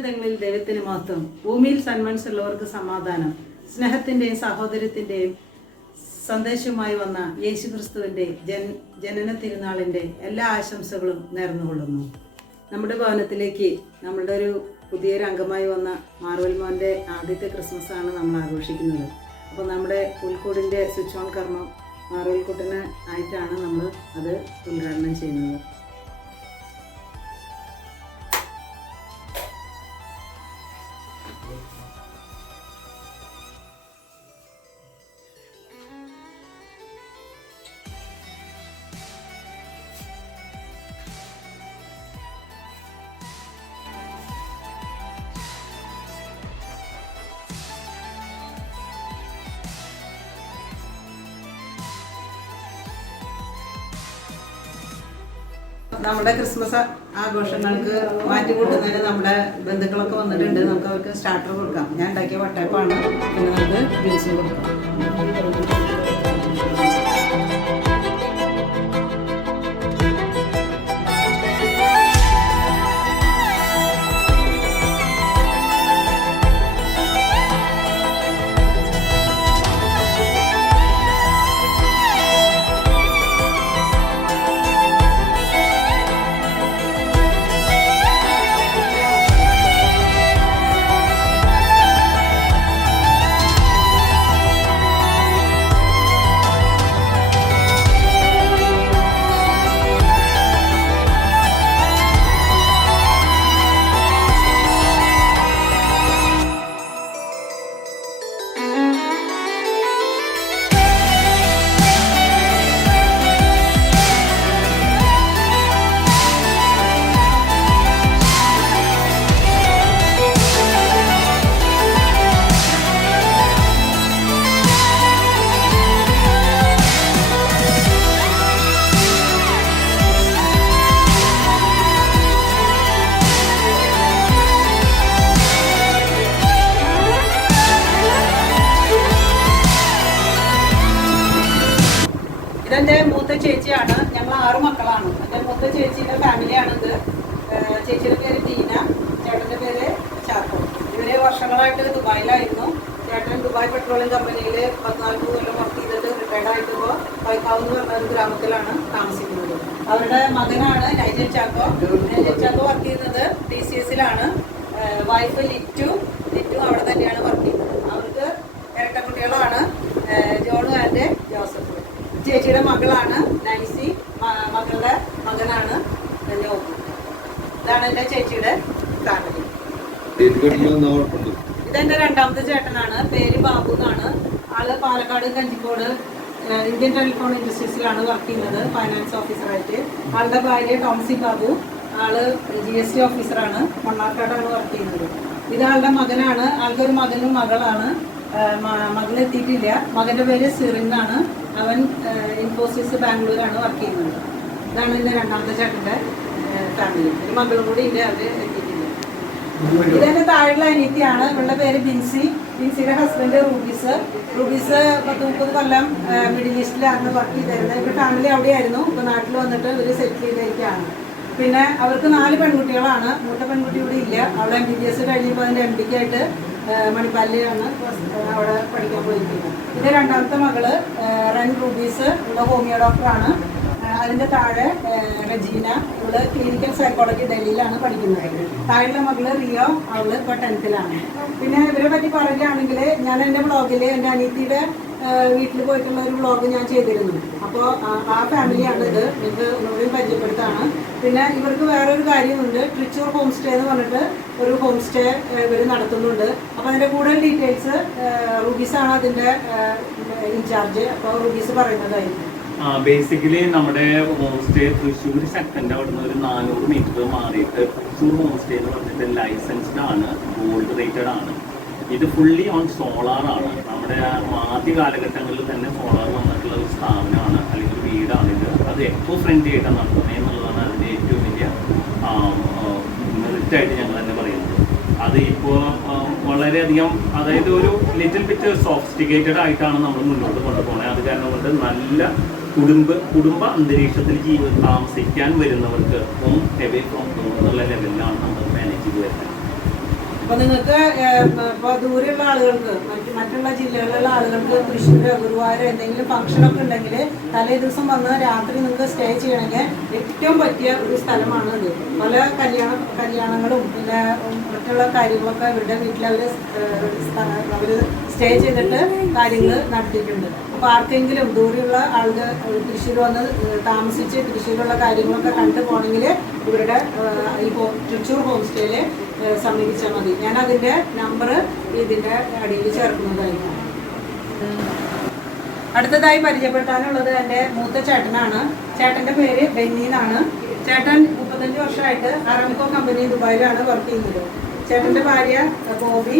അത്യുന്നതങ്ങളിൽ ദൈവത്തിന് മഹത്വം, ഭൂമിയിൽ സന്മനസ്സുള്ളവർക്ക് സമാധാനം. സ്നേഹത്തിൻ്റെയും സഹോദര്യത്തിൻ്റെയും സന്ദേശവുമായി വന്ന യേശുക്രിസ്തുവിൻ്റെ ജനന തിരുനാളിൻ്റെ എല്ലാ ആശംസകളും നേർന്നുകൊള്ളുന്നു. നമ്മുടെ ഭവനത്തിലേക്ക് നമ്മുടെ ഒരു പുതിയൊരു അംഗമായി വന്ന മാർവൽ മോൻ്റെ ആദ്യത്തെ ക്രിസ്മസാണ് നമ്മൾ ആഘോഷിക്കുന്നത്. അപ്പോൾ നമ്മുടെ പുൽക്കൂടിൻ്റെ സ്വിച്ച് ഓൺ കർമ്മം മാർവൽ കുട്ടന് ആയിട്ടാണ് നമ്മൾ അത് ഉദ്ഘാടനം ചെയ്യുന്നത്. നമ്മുടെ ക്രിസ്മസ് ആഘോഷങ്ങൾക്ക് മാറ്റിക്കൂട്ടുന്നതിന് നമ്മുടെ ബന്ധുക്കളൊക്കെ വന്നിട്ടുണ്ട്. നമുക്ക് അവർക്ക് സ്റ്റാർട്ടർ കൊടുക്കാം. ഞാൻ ഉണ്ടാക്കിയ വട്ടയപ്പാണ്. പിന്നെ നമുക്ക് ബീൻസ് കൊടുക്കാം. ഇതെൻ്റെ മൂത്ത ചേച്ചിയാണ്. ഞങ്ങൾ 6 മക്കളാണ്. എൻ്റെ മൂത്ത ചേച്ചിയുടെ ഫാമിലിയാണിത്. ചേച്ചിയുടെ പേര് ദീന, ചേട്ടൻ്റെ പേര് ചാക്കോ. ഇവര് വർഷങ്ങളായിട്ട് ദുബായിലായിരുന്നു. ചേട്ടൻ ദുബായ് പെട്രോളിയം കമ്പനിയിൽ 14 കൊല്ലം വർക്ക് ചെയ്തിട്ട് റിട്ടയർഡ് ആയിട്ടിപ്പോൾ പൈക്കാവ് എന്ന് പറഞ്ഞ ഒരു ഗ്രാമത്തിലാണ് താമസിക്കുന്നത്. അവരുടെ മകനാണ് Nigel Chacko. Nigel Chacko work ചെയ്യുന്നത് TCS-ലാണ്. വൈഫ് ലിറ്റു അവിടെ തന്നെയാണ് വർക്ക് ചെയ്യുന്നത്. അവർക്ക് ഇരട്ട കുട്ടികളാണ്, ജോണു ആൻഡ് ജോസഫ്. ചേച്ചിയുടെ മകളാണ് നൈസി, മകളുടെ മകനാണ് നോബു. ഇതാണ് എൻ്റെ ചേച്ചിയുടെ ഫാമിലി. ഇതെൻ്റെ രണ്ടാമത്തെ ചേട്ടനാണ്. പേര് ബാബു എന്നാണ്. ആള് പാലക്കാട് കഞ്ചിക്കോട് ഇന്ത്യൻ ടെലിഫോൺ ഇൻഡസ്ട്രീസിലാണ് വർക്ക് ചെയ്യുന്നത്, ഫൈനാൻസ് ഓഫീസറായിട്ട്. ആളുടെ ഭാര്യ ടോംസി ബാബു, ആള് GST ഓഫീസറാണ്, മണ്ണാർക്കാടാണ് വർക്ക് ചെയ്യുന്നത്. ഇതാളുടെ മകനാണ്. ആൾക്കൊരു മകനും മകളാണ്. മകളെത്തിയിട്ടില്ല. മകൻ്റെ പേര് സിറിൻ എന്നാണ്. അവൻ ഇൻഫോസിസ് ബാംഗ്ലൂരാണ് വർക്ക് ചെയ്യുന്നത്. ഇതാണ് എൻ്റെ രണ്ടാമത്തെ ചേട്ടൻ്റെ ഫാമിലി. ഒരു മകളും കൂടി ഉണ്ട്, അവർ എത്തിയിട്ടില്ല. ഇതെൻ്റെ താഴെയുള്ള അനിയത്തിയാണ്. ഇവളുടെ പേര് ബിൻസി. ബിൻസിയുടെ ഹസ്ബൻഡ് റൂബീസ്. 30 കൊല്ലം മിഡിൽ ഈസ്റ്റിലാണ് വർക്ക് ചെയ്തിരുന്നത്. ഇവരുടെ ഫാമിലി അവിടെയായിരുന്നു. ഇപ്പോൾ നാട്ടിൽ വന്നിട്ട് ഇവർ സെറ്റിൽ ചെയ്തിരിക്കുകയാണ്. പിന്നെ അവർക്ക് 4 പെൺകുട്ടികളാണ്. മൂത്ത പെൺകുട്ടി ഇവിടെ ഇല്ല. അവളെ MBBS കഴിഞ്ഞപ്പോൾ അതിൻ്റെ MDക്ക് ആയിട്ട് മണിപ്പാലിലാണ് അവിടെ പഠിക്കാൻ പോയിരിക്കുന്നത്. ഇത് രണ്ടാമത്തെ മകള് റൺ റൂബീസ്. ഇവിടെ ഹോമിയോ ഡോക്ടറാണ്. അതിൻ്റെ താഴെ റജീന, ഇവള് ക്ലിനിക്കൽ സൈക്കോളജി ഡൽഹിയിലാണ് പഠിക്കുന്നത്. താഴെയുള്ള മകള് റിയോ, അവള് ഇപ്പോൾ 10th-ലാണ്. പിന്നെ ഇവരെ പറ്റി പറയുകയാണെങ്കിൽ, ഞാൻ എൻ്റെ വ്ളോഗിൽ എൻ്റെ അനിയത്തിയുടെ വീട്ടിൽ പോയിട്ടുള്ള ഒരു വ്ളോഗ് ഞാൻ ചെയ്തിരുന്നു. അപ്പോൾ ആ ഫാമിലിയാണ് ഇത്. നിങ്ങൾക്ക് ഒന്നുകൂടി പരിചയപ്പെടുത്താണ്. പിന്നെ ഇവർക്ക് വേറൊരു കാര്യമുണ്ട്. ട്രിച്ചൂർ ഹോം സ്റ്റേ എന്ന് പറഞ്ഞിട്ട് ഒരു ഹോം സ്റ്റേ ഇവർ നടത്തുന്നുണ്ട്. അപ്പോൾ അതിൻ്റെ കൂടുതൽ ഡീറ്റെയിൽസ് റൂബീസാണ് അതിൻ്റെ ഇൻചാർജ്. അപ്പോൾ റൂബീസ് പറയുന്നതായിരിക്കും. ബേസിക്കലി നമ്മുടെ ഹോം സ്റ്റേ തൃശ്ശൂർ ശക്തൻ്റെ അവിടെ നിന്ന് ഒരു 400 മീറ്റർ മാറിയിട്ട് തൃശ്ശൂർ ഹോം സ്റ്റേ എന്ന് പറഞ്ഞിട്ട് ലൈസൻസ്ഡ് ആണ്, ഗോൾഡ് റേറ്റഡ് ആണ്. ഇത് ഫുള്ളി ഓൺ സോളാറാണ്. നമ്മുടെ ആദ്യ കാലഘട്ടങ്ങളിൽ തന്നെ സോളാർ വന്നിട്ടുള്ള ഒരു സ്ഥാപനമാണ്, അല്ലെങ്കിൽ ഒരു വീടാണിത്. അത് എക്കോ ഫ്രണ്ട്ലി ആയിട്ടാണ് നടത്തുന്നത് എന്നുള്ളതാണ് അതിൻ്റെ ഏറ്റവും വലിയ മെറിറ്റായിട്ട് ഞങ്ങൾ തന്നെ പറയുന്നത്. അത് ഇപ്പോൾ വളരെയധികം, അതായത് ഒരു ലിറ്റിൽ ബിറ്റ് സോഫിസ്റ്റിക്കേറ്റഡ് ആയിട്ടാണ് നമ്മൾ മുന്നോട്ട് കൊണ്ടുപോകുന്നത്. അത് കാരണം കൊണ്ട് നല്ല കുടുംബ അന്തരീക്ഷത്തിൽ താമസിക്കാൻ വരുന്നവർക്ക് ഹോം എവേ ഫ്രോം ഹോം എന്നുള്ള ലെവലിലാണ് നമ്മൾ മാനേജ് ചെയ്ത് വരുന്നത്. അപ്പോൾ നിങ്ങൾക്ക് ഇപ്പോൾ ദൂരെയുള്ള ആളുകൾക്ക് മറ്റുള്ള ജില്ലകളിലുള്ള ആളുകൾക്ക് തൃശ്ശൂരോ ഗുരുവായൂരോ എന്തെങ്കിലും ഫംഗ്ഷനൊക്കെ ഉണ്ടെങ്കിൽ തലേ ദിവസം വന്ന് രാത്രി നിങ്ങൾക്ക് സ്റ്റേ ചെയ്യണമെങ്കിൽ ഏറ്റവും പറ്റിയ ഒരു സ്ഥലമാണ് ഇത്. പല കല്യാണങ്ങളും പിന്നെ മറ്റുള്ള കാര്യങ്ങളൊക്കെ അവരുടെ വീട്ടിൽ അവർ സ്റ്റേ ചെയ്തിട്ട് കാര്യങ്ങൾ നടത്തിയിട്ടുണ്ട്. അപ്പോൾ ആർക്കെങ്കിലും ദൂരെയുള്ള ആളുകൾ തൃശ്ശൂർ വന്ന് താമസിച്ച് തൃശ്ശൂരുള്ള കാര്യങ്ങളൊക്കെ കണ്ടു പോകണമെങ്കിൽ ഇവരുടെ ഈ തൃശ്ശൂർ ഹോം സ്റ്റേയിൽ സമീപിച്ചാൽ മതി. ഞാൻ അതിൻ്റെ നമ്പർ ഇതിൻ്റെ അടിയിൽ ചേർക്കുന്നതായിരിക്കും. അടുത്തതായി പരിചയപ്പെടുത്താനുള്ളത് എൻ്റെ മൂത്ത ചേട്ടനാണ്. ചേട്ടൻ്റെ പേര് ബെന്നി എന്നാണ്. ചേട്ടൻ 35 വർഷമായിട്ട് അറാംകോ കമ്പനി ദുബായിലാണ് വർക്ക് ചെയ്യുന്നത്. ചേട്ടൻ്റെ ഭാര്യ ബോബി,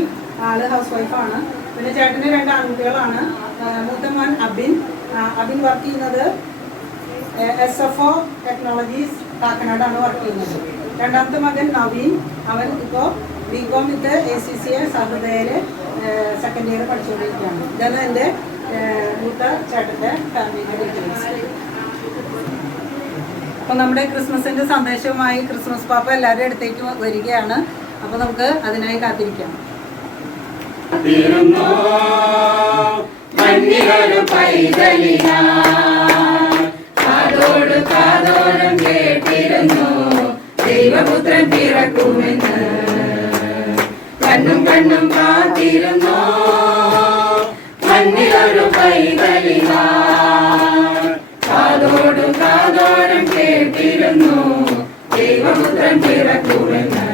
ആള് ഹൗസ് വൈഫാണ്. പിന്നെ ചേട്ടന് 2 ആൺകുട്ടികളാണ്. മൂത്ത മോൻ അബിൻ വർക്ക് ചെയ്യുന്നത് SFO ടെക്നോളജീസ് കാക്കനാടാണ് വർക്ക് ചെയ്യുന്നത്. രണ്ടാമത്തെ മകൻ നവീൻ, അവൻ ഇപ്പോൾ BCom വിത്ത് ACCA സഹൃദയയിൽ സെക്കൻഡ് ഇയർ പഠിച്ചുകൊണ്ടിരിക്കുകയാണ്. ഇതാണ് എൻ്റെ മൂത്ത ചേട്ടൻ്റെ ഫാമിലിയുടെ ഡീറ്റെയിൽസ്. അപ്പോൾ നമ്മുടെ ക്രിസ്മസിൻ്റെ സന്ദേശവുമായി ക്രിസ്മസ് പാപ്പ എല്ലാവരുടെ അടുത്തേക്ക് വരികയാണ്. അപ്പോൾ നമുക്ക് അതിനായി കാത്തിരിക്കാം. കാതോരം കേട്ടിരുന്നു ദൈവപുത്രൻ പിറക്കുമെന്ന്, കണ്ണും കണ്ണും കാത്തിരുന്നു മണ്ണിലൊരു പൈതലിനാ. കാതോരം കേട്ടിരുന്നു ദൈവപുത്രൻ പിറക്കുമെന്ന്.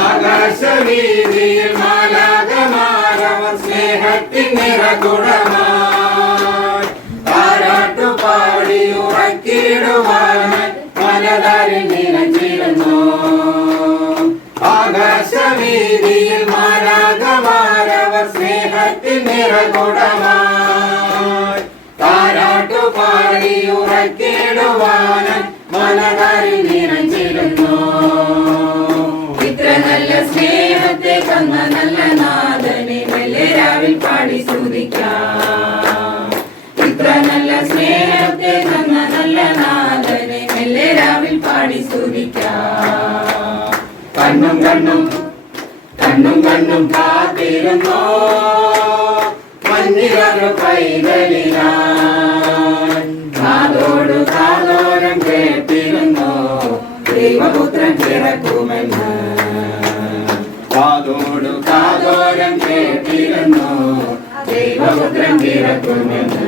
ആകാശവീതിയിൽ മാലാഖമാരവർ സ്നേഹത്തിൻ നിറകുടമായി താരാട്ടുപാടി ഉറക്കിടുവാൻ മലതാരിൽ നിലച്ചിരുന്നു. ആകാശവീതിയിൽ മാലാഖമാരവർ സ്നേഹത്തിൻ നിറകുടമായി താരാട്ടുപാടി ഉറക്കിടുവാൻ മലതാരിൽ നിലച്ചിരുന്നു. ഇത്ര നല്ല സ്നേഹത്തെ തന്ന നല്ല നാഥനെ മെല്ലെ രാവിൽ പാടി സ്തുതിക്കാം. ഇത്ര നല്ല സ്നേഹത്തെ തന്ന നല്ല നാഥനെ മെല്ലെ രാവിൽ പാടി സ്തുതിക്കാം. കണ്ണും കണ്ണും കാത്തിരുന്നു മഞ്ഞിലൊരു പൈതലിനായി. കാതോരം കേട്ടിരുന്നു ദൈവപുത്രൻ പിറക്കുമെന്ന്. കാതോരം കേട്ടിരുന്നു ദൈവപുത്രൻ പിറക്കുമെന്ന്.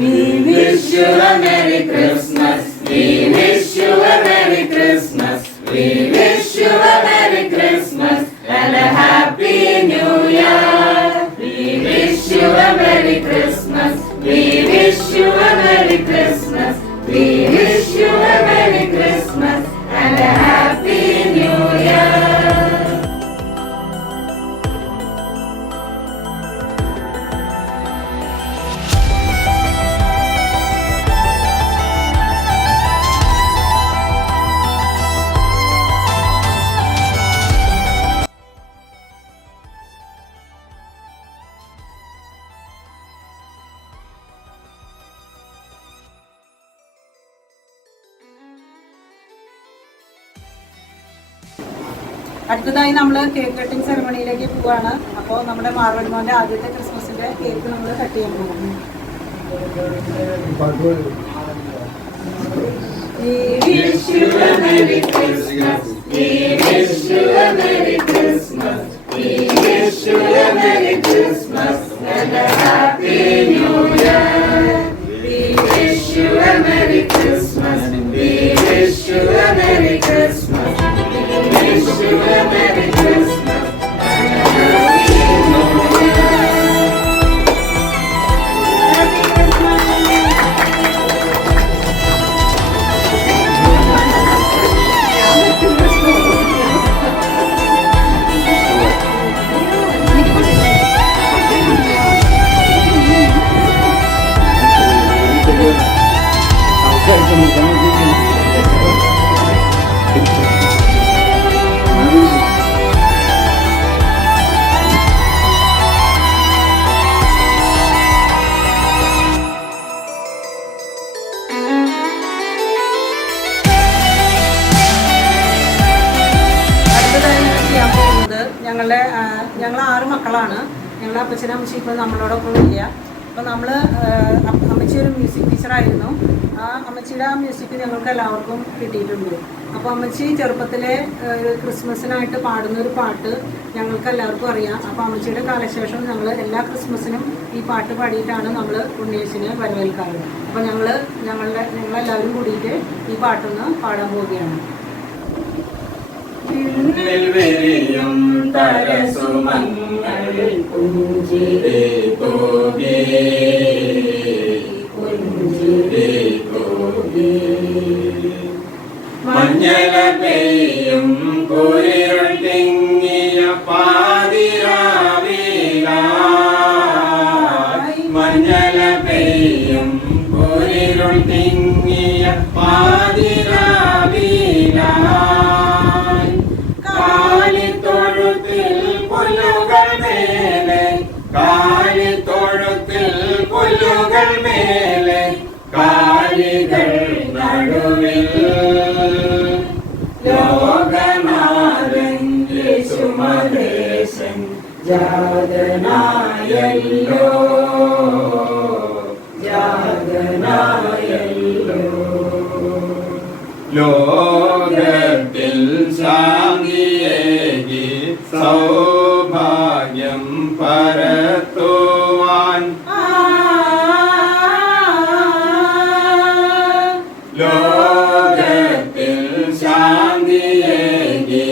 We wish you a Merry Christmas. We wish you a Merry Christmas. We wish you a Merry Christmas and a Happy New Year. We wish you a Merry Christmas. We wish you a Merry Christmas. We wish you a Merry Christmas and a Happy New Year. അടുത്തതായി നമ്മൾ cake cutting സെറമണിയിലേക്ക് പോവുകയാണ്. അപ്പോൾ നമ്മുടെ മാർവൻമോൻ്റെ ആദ്യത്തെ ക്രിസ്മസിൻ്റെ cake നമ്മൾ cut ചെയ്യാൻ പോകുന്നു. We wish you a Merry Christmas. We wish you a Merry Christmas. We wish you a Merry Christmas and a Happy New Year. We wish you a Merry Christmas. We wish you a Merry Christmas. We wish you a Merry Christmas and a Happy New Year. Happy Christmas. മക്കളാണ്. ഞങ്ങളുടെ അപ്പച്ചനും അമ്മച്ചി ഇപ്പോൾ നമ്മളോടൊപ്പം ഇല്ല. അപ്പോൾ നമ്മൾ അമ്മച്ചി ഒരു മ്യൂസിക് ടീച്ചറായിരുന്നു. ആ അമ്മച്ചിയുടെ ആ മ്യൂസിക് ഞങ്ങൾക്ക് എല്ലാവർക്കും കിട്ടിയിട്ടുണ്ട്. അപ്പോൾ അമ്മച്ചി ചെറുപ്പത്തിലെ ക്രിസ്മസിനായിട്ട് പാടുന്നൊരു പാട്ട് ഞങ്ങൾക്ക് എല്ലാവർക്കും അറിയാം. അപ്പോൾ അമ്മച്ചിയുടെ കാലശേഷം ഞങ്ങൾ എല്ലാ ക്രിസ്മസിനും ഈ പാട്ട് പാടിയിട്ടാണ് നമ്മൾ ഉണ്ണിയേശുവിനെ വരവേൽക്കാറ്. അപ്പോൾ ഞങ്ങളെല്ലാവരും കൂടിയിട്ട് ഈ പാട്ടൊന്ന് പാടാൻ പോവുകയാണ്. മഞ്ഞള പെയ്യും കുരിരുൾ തിങ്ങിയ പാതിരാവിലായി, മഞ്ഞള പെയ്യും കുരിരുൾ തിങ്ങിയ പാതിരാവിലായി, കാലിത്തൊഴുത്തിൽ പുല്ലുകൾ മേലെ, കാലിത്തൊഴുത്തിൽ പുല്ലുകൾ മേലെ, കാലികൾ നടുവിൽ ലോകനാഥൻ യേശുമഹേശൻ ജാതനായല്ലോ, ജാതനായല്ലോ. ലോകത്തിൽ ശാന്തിയേകി സൗഭാഗ്യം പരത്തുവാൻ, ലോകത്തിൽ ശാന്തിയേകി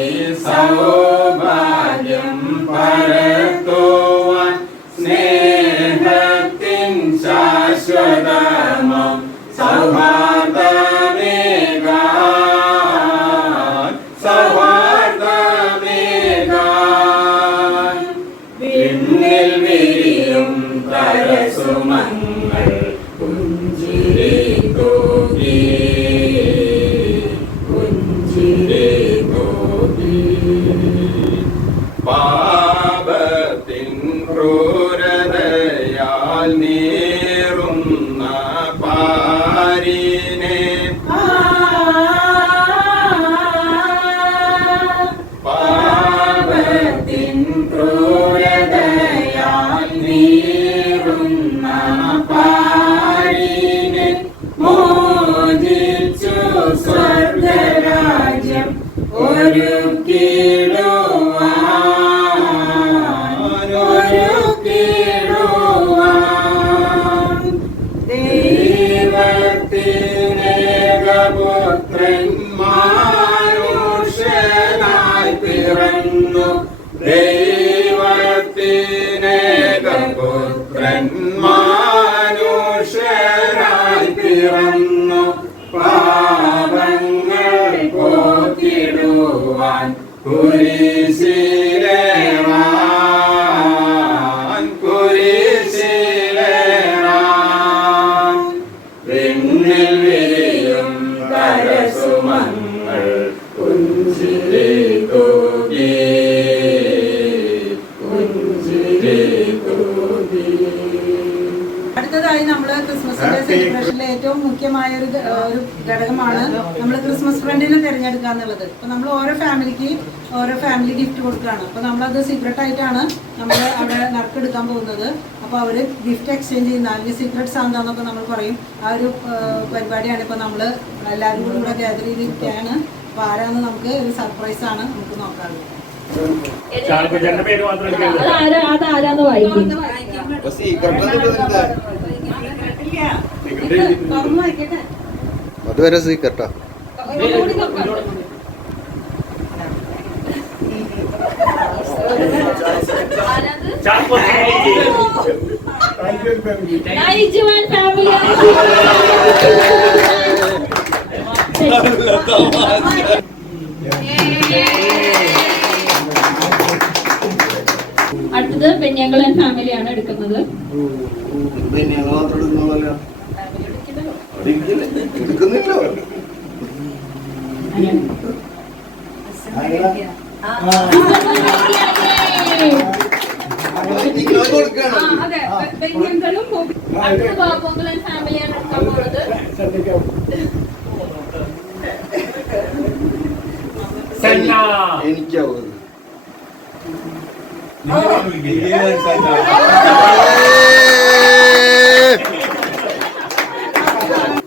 സൗഭാഗ്യം പരത്തുവാൻ, സ്നേഹത്തിൻ ശാശ്വതമാം സൗഹാർദ്ദമേകാൻ, സൗഹാർദ്ദമേകാൻ, വിണ്ണിൽ വിരിയും തരസുമങ്ങൾ പുഞ്ചിരി തൂകി, പുഞ്ചിരി തൂകി. പാപത്തിൻ ക്രൂരതയാൽ നീറുന്ന പാരിനെ, പാപത്തിൻ ക്രൂരതയാൽ നീറുന്ന പാരിനെ മോചിച്ചു സ്വർഗരാജ്യം ഒരുക്കിടുവാൻ, ഒരുക്കിടുവാൻ. ദൈവത്തിനേകപുത്രൻ മനുഷ്യനായി പിറന്നു, ദൈവത്തിനേകപുത്രൻ മനുഷ്യനായി പിറന്നു, പാപങ്ങൾ പോക്കിടുവാൻ കുരിശിലേറാൻ, കുരിശിലേറാൻ. വിണ്ണിൽ വിരിയും തരസുമങ്ങൾ പുഞ്ചിരി തൂകി, പുഞ്ചിരി തൂകി. അടുത്തതായി നമ്മൾ ക്രിസ്മസിന്റെ സെലിബ്രേഷനിലെ ഏറ്റവും മുഖ്യമായ ഒരു ഘടകമാണ് നമ്മൾ ക്രിസ്മസ് ഫ്രണ്ടിനെ തിരഞ്ഞെടുക്കുക എന്നുള്ളത്. അപ്പോൾ നമ്മൾ ഓരോ ഫാമിലി ഗിഫ്റ്റ് കൊടുക്കുകയാണ്. അപ്പോൾ നമ്മളത് സീക്രട്ട് ആയിട്ടാണ് നമ്മൾ അവിടെ നറുക്കെടുക്കാൻ പോകുന്നത്. അപ്പോൾ അവർ ഗിഫ്റ്റ് എക്സ്ചേഞ്ച് ചെയ്യുന്ന, അല്ലെങ്കിൽ സീക്രട്ട് സാന്താന്നൊക്കെ നമ്മൾ പറയും, ആ ഒരു പരിപാടിയാണ് ഇപ്പോൾ നമ്മൾ എല്ലാവരും കൂടെ ഗ്യാദർ ചെയ്തിരിക്കുകയാണ്. അപ്പോൾ ആരാന്ന് നമുക്ക് ഒരു സർപ്രൈസ് ആണ് നമുക്ക് നോക്കാറുള്ളത്. അതാരാന്ന് വായിക്കും. തുറന്നു വായിക്കട്ടെ. അതുവരെ സീക്രട്ടാ. അടുത്തത് ബെന്യാങ്കളൻ ഫാമിലിയാണ് എടുക്കുന്നത്. അതെ, ബെന്യാങ്കളും ബാബുങ്കളൻ ഫാമിലിയാണ് എടുക്കാൻ പോകുന്നത്. എനിക്കാവുന്നത്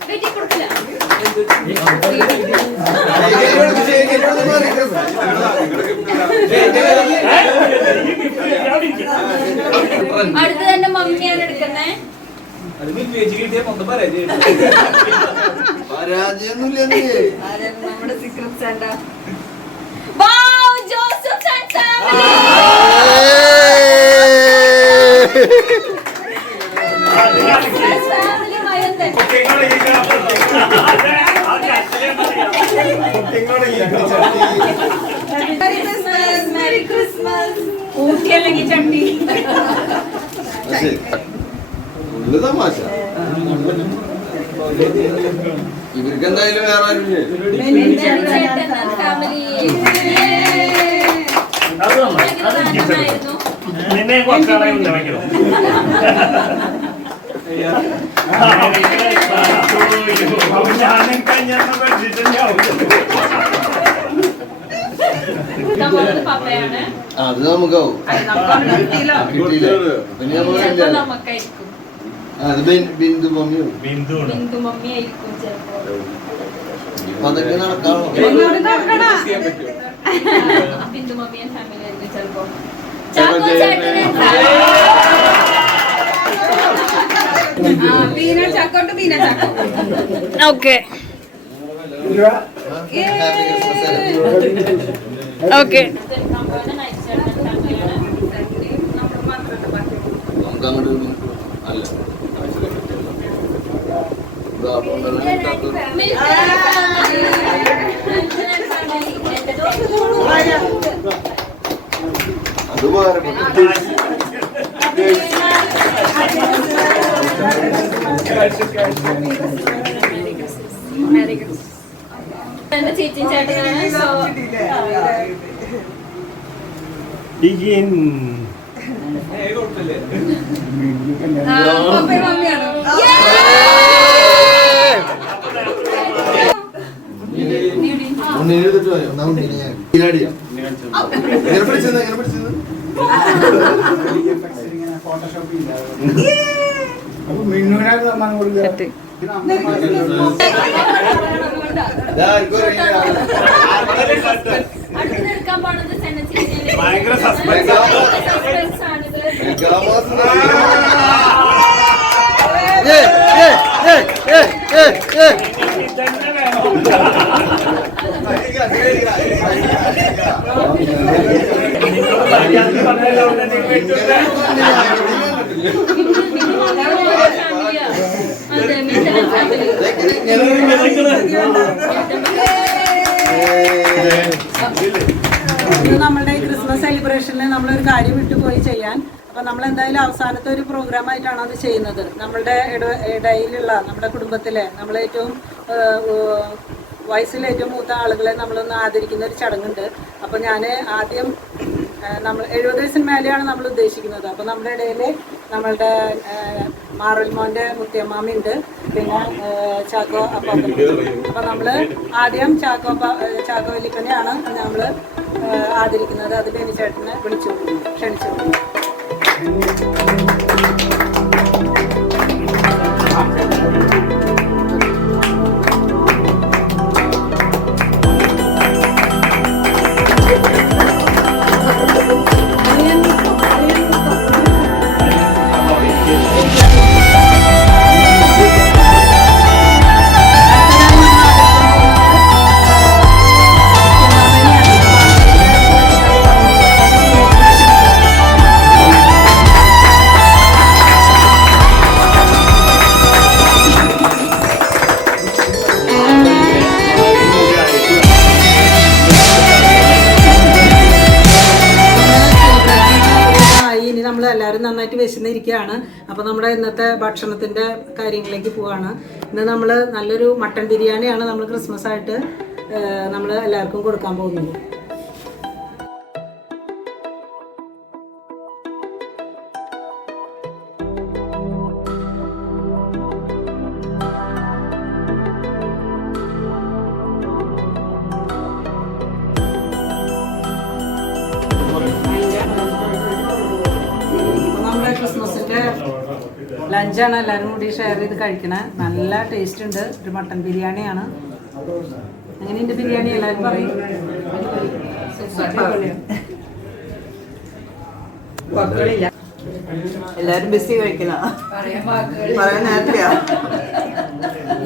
വെറ്റി കൊടുക്കില്ല. അടുത്ത് തന്നെ മമ്മിയാണ് എടുക്കുന്നേ. നമ്മുടെ secret Santa. Wow, Joseph and family. Family മയന്തൻ. Merry Christmas. ഊട്ടി അല്ലെങ്കിൽ ചട്ടി. തമാശ ഇവർക്ക് എന്തായാലും വേറെ ആരും ഫാമിലി. നിന്നെ കുറച്ചാളായി ഉന്നമിക്കണം. ഞാനും കഞ്ഞാന്ന് പഠിച്ചിട്ടുണ്ടാവും. പപ്പയാണ്. അത് നമുക്കാവും കിട്ടിയില്ല പിന്നെ ചിലപ്പോ നമുക്കായിരിക്കും. അത് ബിന്ദു മമ്മിയോ ബിന്ദു ബിന്ദു മമ്മി ആയിരിക്കും ചിലപ്പോ. അപ്പൊ അതൊക്കെ നടക്കാണോ ബിന്ദു മമ്മിയും ഫാമിലി ആയിരിക്കും ചിലപ്പോ. Okay okay. നമുക്ക് അങ്ങോട്ട് അല്ല അത് എന്റെ ചേച്ചി ചേട്ടനാണ്. മമ്മിയാണ്. അടുത്തെടുക്കാൻ പോണത് സെന ചേച്ചിയുടെ ഭയങ്കര സസ്പെൻസ് ആണിത്. അതെ, മിഥുനൻ ഫാമിലി. നമ്മളുടെ ക്രിസ്മസ് സെലിബ്രേഷനിൽ നമ്മളൊരു കാര്യം വിട്ടുപോയി ചെയ്യാൻ. അപ്പം നമ്മൾ എന്തായാലും അവസാനത്തെ ഒരു പ്രോഗ്രാം ആയിട്ടാണ് അത് ചെയ്യുന്നത്. നമ്മളുടെ ഇടയിലുള്ള നമ്മുടെ കുടുംബത്തിലെ നമ്മളേറ്റവും വയസ്സിൽ ഏറ്റവും മൂത്ത ആളുകളെ നമ്മളൊന്ന് ആദരിക്കുന്ന ഒരു ചടങ്ങുണ്ട്. അപ്പോൾ ഞാൻ ആദ്യം നമ്മൾ 70 വയസ്സിന് മേലെയാണ് നമ്മൾ ഉദ്ദേശിക്കുന്നത്. അപ്പോൾ നമ്മുടെ ഇടയിൽ നമ്മളുടെ മാറൽമോൻ്റെ മുത്തിയമ്മാമയുണ്ട്, പിന്നെ ചാക്കോ അപ്പാപ്പനുണ്ട്. അപ്പോൾ നമ്മൾ ആദ്യം ചാക്കോ വലിപ്പനെയാണ് നമ്മൾ ആദരിക്കുന്നത്. അത് ബെനിച്ചേട്ടനെ ക്ഷണിച്ചു. എല്ലാവരും നന്നായിട്ട് വിശന്നിരിക്കുകയാണ്. അപ്പോൾ നമ്മുടെ ഇന്നത്തെ ഭക്ഷണത്തിൻ്റെ കാര്യങ്ങളിലേക്ക് പോവാണ്. ഇന്ന് നമ്മൾ നല്ലൊരു മട്ടൻ ബിരിയാണിയാണ് നമ്മൾ ക്രിസ്മസ് ആയിട്ട് നമ്മൾ എല്ലാവർക്കും കൊടുക്കാൻ പോകുന്നത്. ക്രിസ്മസിന്റെ ലഞ്ചാണ് എല്ലാവരും കൂടി ഷെയർ ചെയ്ത് കഴിക്കണേ. നല്ല ടേസ്റ്റ് ഉണ്ട്. ഒരു മട്ടൻ ബിരിയാണിയാണ്. എങ്ങനെയുണ്ട് ബിരിയാണി? എല്ലാവരും പറയും. എല്ലാരും ബിസി കഴിക്കണ പറയാൻ നേരത്തില്ല.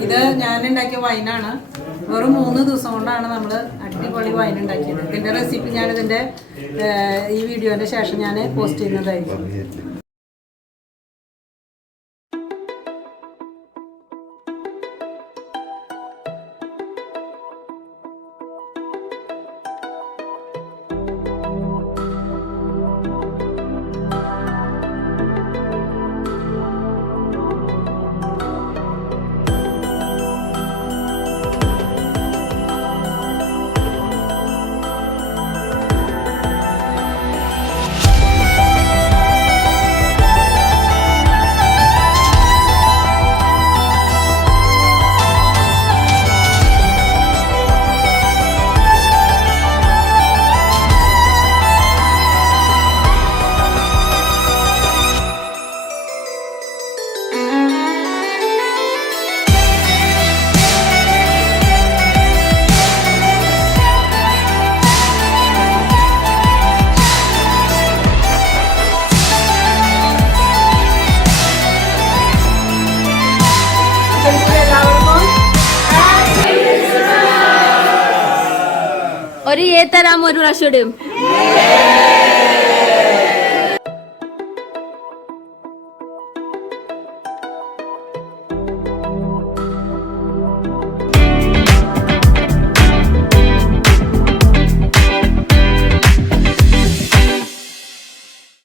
ഇത് ഞാൻ ഉണ്ടാക്കിയ വൈനാണ്. വെറും 3 ദിവസം കൊണ്ടാണ് നമ്മൾ അടിപൊളി വൈൻ ഉണ്ടാക്കിയത്. ഇതിന്റെ റെസിപ്പി ഞാൻ ഇതിന്റെ ഈ വീഡിയോന്റെ ശേഷം ഞാൻ പോസ്റ്റ് ചെയ്യുന്നതായിരിക്കും. ഒരു ഏ തരാം ഒരു പ്രാവശ്യം ഇടും.